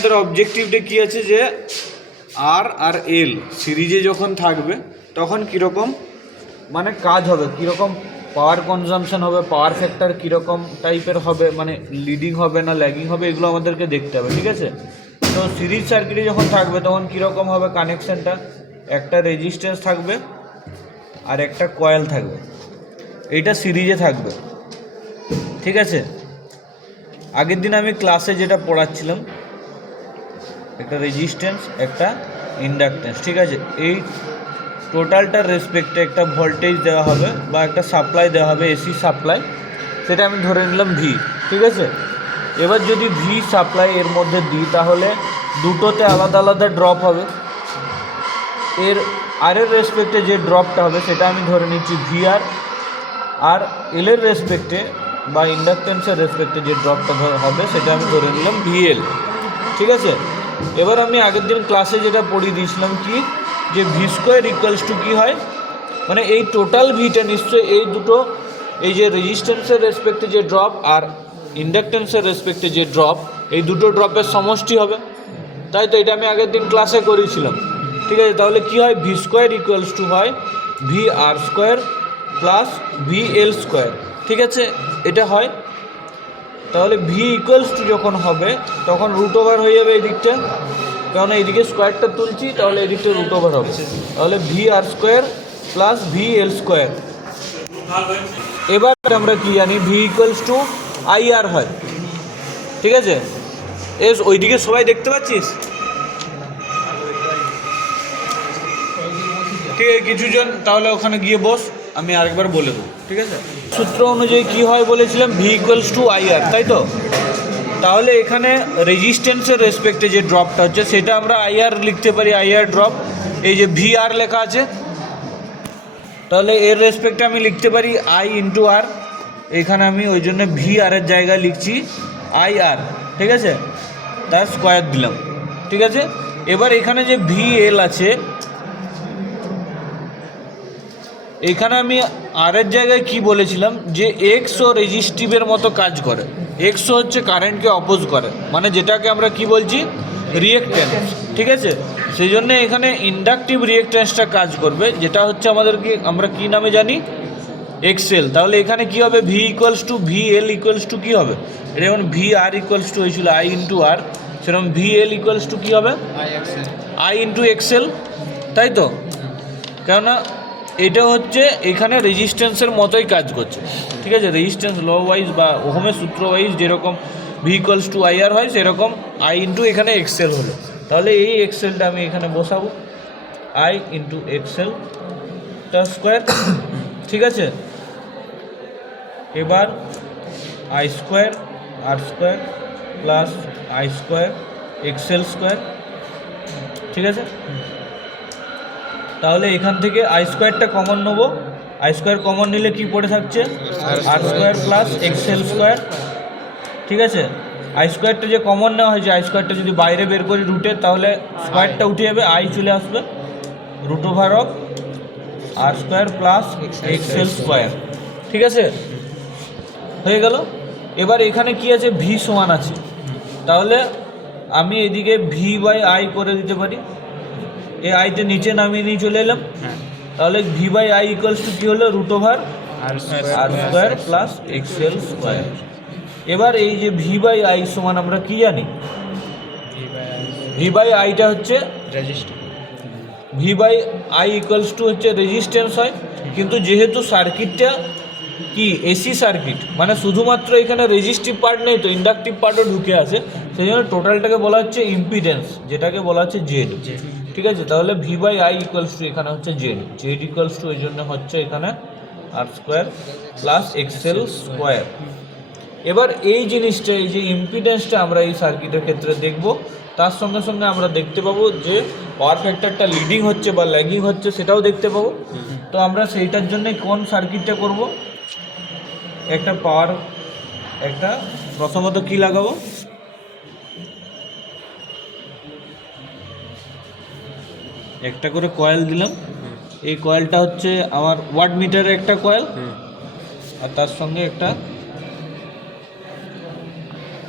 আমাদের অবজেক্টিভটা কী আছে যে আর আর এল সিরিজে যখন থাকবে তখন কীরকম মানে কাজ হবে, কীরকম পাওয়ার কনজামশন হবে, পাওয়ার ফ্যাক্টর কীরকম টাইপের হবে, মানে লিডিং হবে না ল্যাগিং হবে, এগুলো আমাদেরকে দেখতে হবে। ঠিক আছে, তো সিরিজ সার্কিটে যখন থাকবে তখন কীরকম হবে কানেকশানটা, একটা রেজিস্ট্যান্স থাকবে আর একটা কয়েল থাকবে, এইটা সিরিজে থাকবে। ঠিক আছে, আগের দিন আমি ক্লাসে যেটা পড়াচ্ছিলাম, একটা রেজিস্ট্যান্স একটা ইন্ডাকট্যান্স। ঠিক আছে, এই টোটালটার রেসপেক্টে একটা ভোল্টেজ দেওয়া হবে বা একটা সাপ্লাই দেওয়া হবে, এসি সাপ্লাই, সেটা আমি ধরে নিলাম ভি। ঠিক আছে, এবার যদি ভি সাপ্লাই এর মধ্যে দিই তাহলে দুটোতে আলাদা আলাদা ড্রপ হবে। এর আরের রেসপেক্টে যে ড্রপটা হবে সেটা আমি ধরে নিচ্ছি ভিআর, আর এলের রেসপেক্টে বা ইন্ডাকট্যান্সের রেসপেক্টে যে ড্রপটা হবে সেটা আমি ধরে নিলাম ভিএল। ঠিক আছে, এবার আমি আগের দিন ক্লাসে যেটা পড়িয়ে দিয়েছিলাম কি, যে ভি স্কোয়ার ইকুয়ালস টু কী হয়, মানে এই টোটাল ভিটা নিশ্চয়ই এই দুটো, এই যে রেজিস্ট্যান্সের রেসপেক্টে যে ড্রপ আর ইন্ডাকট্যান্সের রেসপেক্টে যে ড্রপ, এই দুটো ড্রপের সমষ্টি হবে। তাই তো, এটা আমি আগের দিন ক্লাসে করেছিলাম। ঠিক আছে, তাহলে কী হয়, ভি স্কোয়ার ইকুয়ালস টু হয় V R square plus V L square. ঠিক আছে, এটা হয়। তাহলে ভি ইকুয়ালস টু যখন হবে তখন রুট ওভার হয়ে যাবে এই দিকটা, কারণ এইদিকে স্কোয়ারটা তুলছি, তাহলে এই দিকটা রুট ওভার হবে। তাহলে V R square plus V L square. এবার আমরা কি জানি, V equals to I R হয়। ঠিক আছে, ওইদিকে সবাই দেখতে পাচ্ছিস? ঠিক আছে, কিছুজন তাহলে ওখানে গিয়ে বস, আমি আরেকবার বলে দেবো। ঠিক আছে, সূত্র অনুযায়ী কি হয় বলেছিলাম, ভি ইকুয়ালস টু আই আর, তাই তো? তাহলে এখানে রেজিস্ট্যান্সের রেসপেক্টে যে ড্রপটা হচ্ছে সেটা আমরা আই আর লিখতে পারি, আই আর ড্রপ, এই যে ভি আর লেখা আছে, তাহলে এর রেসপেক্টে আমি লিখতে পারি আই ইন্টু আর। এখানে আমি ওই জন্য ভি আরের জায়গায় লিখছি আই আর। ঠিক আছে, তার স্কোয়ার দিলাম। ঠিক আছে, এবার এখানে যে ভি এল আছে, এখানে আমি আরের জায়গায় কি বলেছিলাম, যে এক্সও রেজিস্টিভের মতো কাজ করে। এক্সও হচ্ছে কারেন্টকে অপোজ করে, মানে যেটাকে আমরা কি বলছি, রিয়েক্ট্যান্স। ঠিক আছে, সেই জন্য এখানে ইন্ডাকটিভ রিয়েক্ট্যান্সটা কাজ করবে, যেটা হচ্ছে আমাদেরকে আমরা কি নামে জানি, এক্সএল। তাহলে এখানে কি হবে, V equals to V L equals to কী হবে, এটা যেমন ভি আর ইকুয়ালস টু হয়েছিল আই ইন্টু আর, সেরকম ভি এল ইকুয়ালস টু কী হবে, আই ইন্টু এক্সএল। তাই তো, কেননা এটা হচ্ছে এখানে রেজিস্ট্যান্সের মতোই কাজ করছে। ঠিক আছে, রেজিস্ট্যান্স ল ওয়াইজ বা ওহমের সূত্র ওয়াইজ যেরকম V equals to I R হয়, সেরকম আই ইন্টু এখানে এক্সএল হলো। তাহলে এই এক্সএলটা আমি এখানে বসাবো, আই ইন্টু এক্সএল তার স্কোয়ার। ঠিক আছে, এবার I square R square plus I square XL square. ঠিক আছে, তাহলে এখান থেকে আই স্কোয়ারটা কমন নেবো, আই স্কোয়ার কমন নিলে কি পড়ে থাকছে, আর স্কোয়ার প্লাস এক্সএল স্কোয়ার। ঠিক আছে, আই স্কোয়ারটা যে কমন নেওয়া হয়েছে, আই স্কোয়ারটা যদি বাইরে বের করি রুটের, তাহলে স্কোয়ারটা উঠে যাবে, আই চলে আসবে, root over of R square plus XL square. ঠিক আছে, হয়ে গেল। এবার এখানে কি আছে, ভি সমান আছে, তাহলে আমি এদিকে ভি বাই আই করে দিতে পারি, এই আইতে নিচে নামিয়ে নিয়ে চলে এলাম। তাহলে V by I equals to কী হলো, root over R square plus XL square. এবার এই যে ভি বাই আই সমান আমরা কি জানি, ভি বাই আইটা হচ্ছে V by I equals to হচ্ছে রেজিস্ট্যান্স হয়, কিন্তু যেহেতু সার্কিটটা কি এসি সার্কিট, মানে শুধুমাত্র এখানে রেজিস্টিভ পার্ট নেই তো, ইন্ডাকটিভ পার্টও ঢুকে আছে, সেই জন্য টোটালটাকে বলা হচ্ছে ইম্পিডেন্স, যেটাকে বলা হচ্ছে জেড। ঠিক আছে, তাহলে V by I equals to এখানে হচ্ছে জেড, জেড ইকুয়ালস টু এই জন্য হচ্ছে এখানে আর স্কোয়ার প্লাস এক্সএল স্কোয়ার। এবার এই জিনিসটা, এই যে ইম্পিডেন্সটা আমরা এই সার্কিটের ক্ষেত্রে দেখব, তার সঙ্গে সঙ্গে আমরা দেখতে পাবো যে পাওয়ার ফ্যাক্টরটা লিডিং হচ্ছে বা ল্যাগিং হচ্ছে সেটাও দেখতে পাবো। তো আমরা সেইটার জন্য কোন সার্কিটটা করব, একটা পাওয়ার, একটা প্রথমত কি লাগাবো, একটা করে কয়েল দিলাম, এই কয়েলটা হচ্ছে আমার ওয়াট মিটারের একটা কয়েল, আর তার সঙ্গে একটা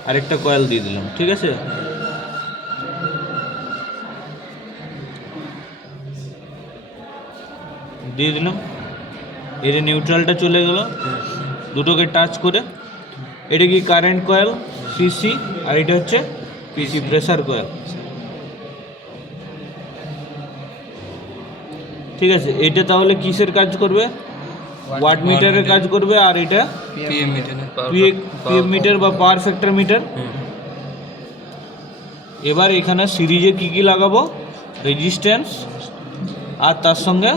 আরেকটা কয়েল দিয়ে দিলাম। ঠিক আছে, দিয়ে দিলাম, এর নিউট্রালটা চলে গেল, দুটোকে টাচ করে। এটা কি কারেন্ট কয়েল সিসি, আর এটা হচ্ছে পিসি প্রেসার কয়েল। ঠিক আছে, এটা তাহলে কিসের কাজ করবে? ওয়াট মিটারের কাজ করবে, আর এটা পিএম মিটার পিএম মিটার বা পাওয়ার ফ্যাক্টর মিটার। এবার এখানে সিরিজে কি কি লাগাবো? রেজিস্ট্যান্স আর তার সঙ্গে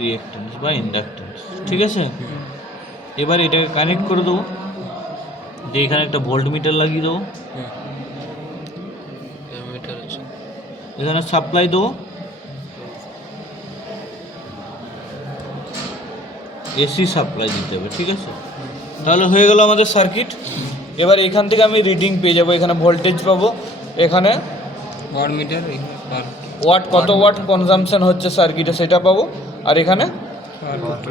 রিঅ্যাক্ট্যান্স বা ইন্ডাকট্যান্স। ঠিক আছে, এবার এটাকে কানেক্ট করে দেবো, যে এখানে একটা ভোল্ট মিটার লাগিয়ে দেবো, মিটার আছে, এখানে সাপ্লাই দেবো, এসি সাপ্লাই দিতে হবে। ঠিক আছে, তাহলে হয়ে গেল আমাদের সার্কিট। এবার এখান থেকে আমি রিডিং পেয়ে যাবো, এখানে ভোল্টেজ পাবো, এখানে ওয়াট মিটার ওয়াট কত ওয়াট কনজাম্পশন হচ্ছে সার্কিটে সেটা পাবো, আর এখানে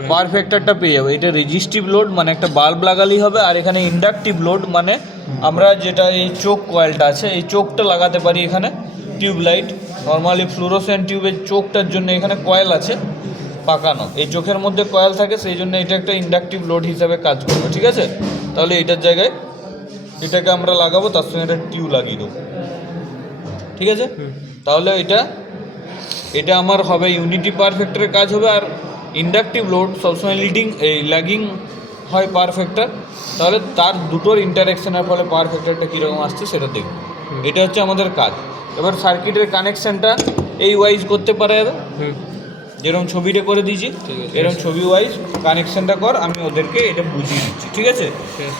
পাওয়ার ফ্যাক্টরটা পেয়ে যাবো। এটা রেজিস্টিভ লোড মানে একটা বাল্ব লাগালেই হবে, আর এখানে ইন্ডাকটিভ লোড মানে আমরা যেটা এই চোক কয়েলটা আছে এই চোকটা লাগাতে পারি। এখানে টিউব লাইট, নর্মালি ফ্লুরোসেন্ট টিউবের চোকটার জন্য এখানে কয়েল আছে পাকানো, এই চোখের মধ্যে কয়েল থাকে, সেই জন্য এটা একটা ইন্ডাকটিভ লোড হিসাবে কাজ করবে। ঠিক আছে, তাহলে এটার জায়গায় এটাকে আমরা লাগাবো, তার সঙ্গে একটা টিউব লাগিয়ে দেবো। ঠিক আছে, তাহলে এটা আমার হবে ইউনিটি পাওয়ার ফ্যাক্টরের কাজ হবে। আর ইন্ডাকটিভ লোড সবসময় ল্যাগিং হয় পাওয়ার ফ্যাক্টর, তাহলে তার দুটোর ইন্টারেকশনের ফলে পাওয়ার ফ্যাক্টরটা কীরকম আসছে সেটা দেখব। এটা হচ্ছে আমাদের কাজ। এবার সার্কিটের কানেকশানটা এই ওয়াইজ করতে পারে, যেরকম ছবিটা করে দিয়েছি এরকম ছবি ওয়াইজ কানেকশানটা কর, আমি ওদেরকে এটা বুঝিয়ে দিচ্ছি। ঠিক আছে।